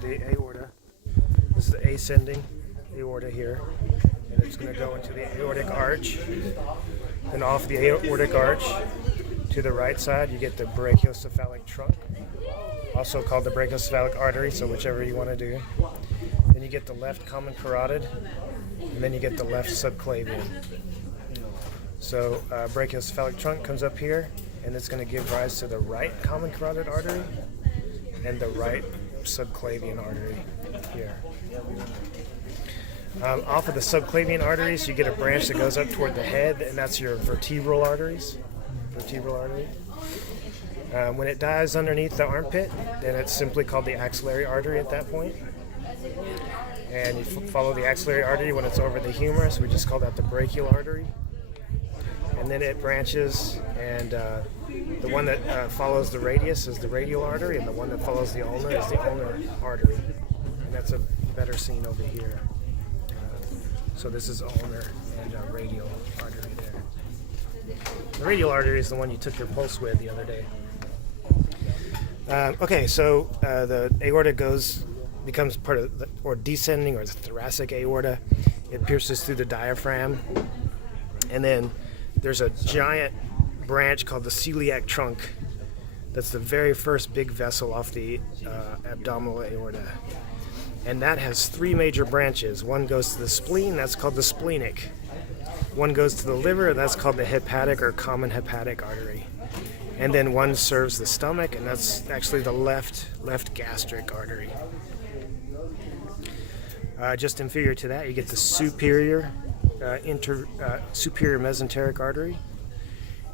the aorta. This is the ascending aorta here, and it's going to go into the aortic arch. Then off the aortic arch to the right side, you get the brachiocephalic trunk, also called the brachiocephalic artery, so whichever you want to do. Then you get the left common carotid, and then you get the left subclavian. So brachiocephalic trunk comes up here, and it's going to give rise to the right common carotid artery and the right subclavian artery here. Off of the subclavian arteries, you get a branch that goes up toward the head, and that's your vertebral arteries. Vertebral artery. When it dies underneath the armpit, then it's simply called the axillary artery at that point. And you follow the axillary artery when it's over the humerus. We just call that the brachial artery. And then it branches, and the one that follows the radius is the radial artery, and the one that follows the ulnar is the ulnar artery. And that's a better seen over here. So this is ulnar and radial artery there. The radial artery is the one you took your pulse with the other day. Okay, so the aorta becomes part of the, or descending, or the thoracic aorta. It pierces through the diaphragm, and then there's a giant branch called the celiac trunk. That's the very first big vessel off the abdominal aorta. And that has three major branches. One goes to the spleen, that's called the splenic. One goes to the liver, that's called the hepatic or common hepatic artery. And then one serves the stomach, and that's actually the left gastric artery. Just inferior to that, you get the superior superior mesenteric artery.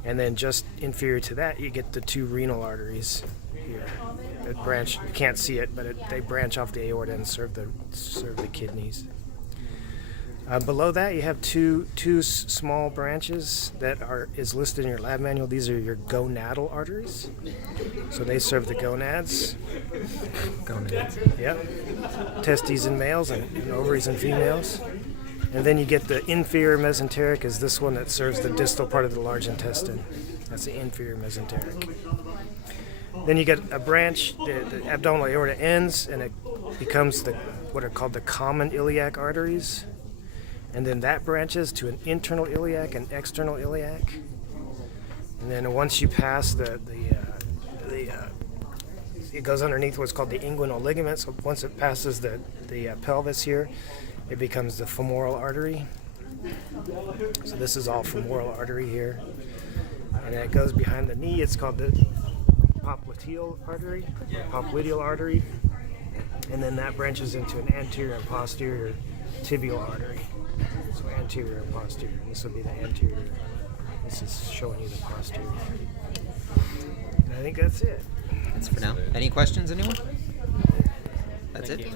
And then just inferior to that, you get the two renal arteries here that branch. You can't see it, but they branch off the aorta and serve the kidneys. Below that, you have two small branches that is listed in your lab manual. These are your gonadal arteries. So they serve the gonads. Gonads. Yep. Testes in males and ovaries in females. And then you get the inferior mesenteric, is this one that serves the distal part of the large intestine. That's the inferior mesenteric. Then you get a branch, the abdominal aorta ends, and it becomes what are called the common iliac arteries. And then that branches to an internal iliac and external iliac. And then once you pass it goes underneath what's called the inguinal ligament. So once it passes the pelvis here, it becomes the femoral artery. So this is all femoral artery here. And then it goes behind the knee. It's called the popliteal artery. And then that branches into an anterior and posterior tibial artery. So anterior and posterior. This will be the anterior. This is showing you the posterior. And I think that's it. That's for now. Any questions, anyone? That's it?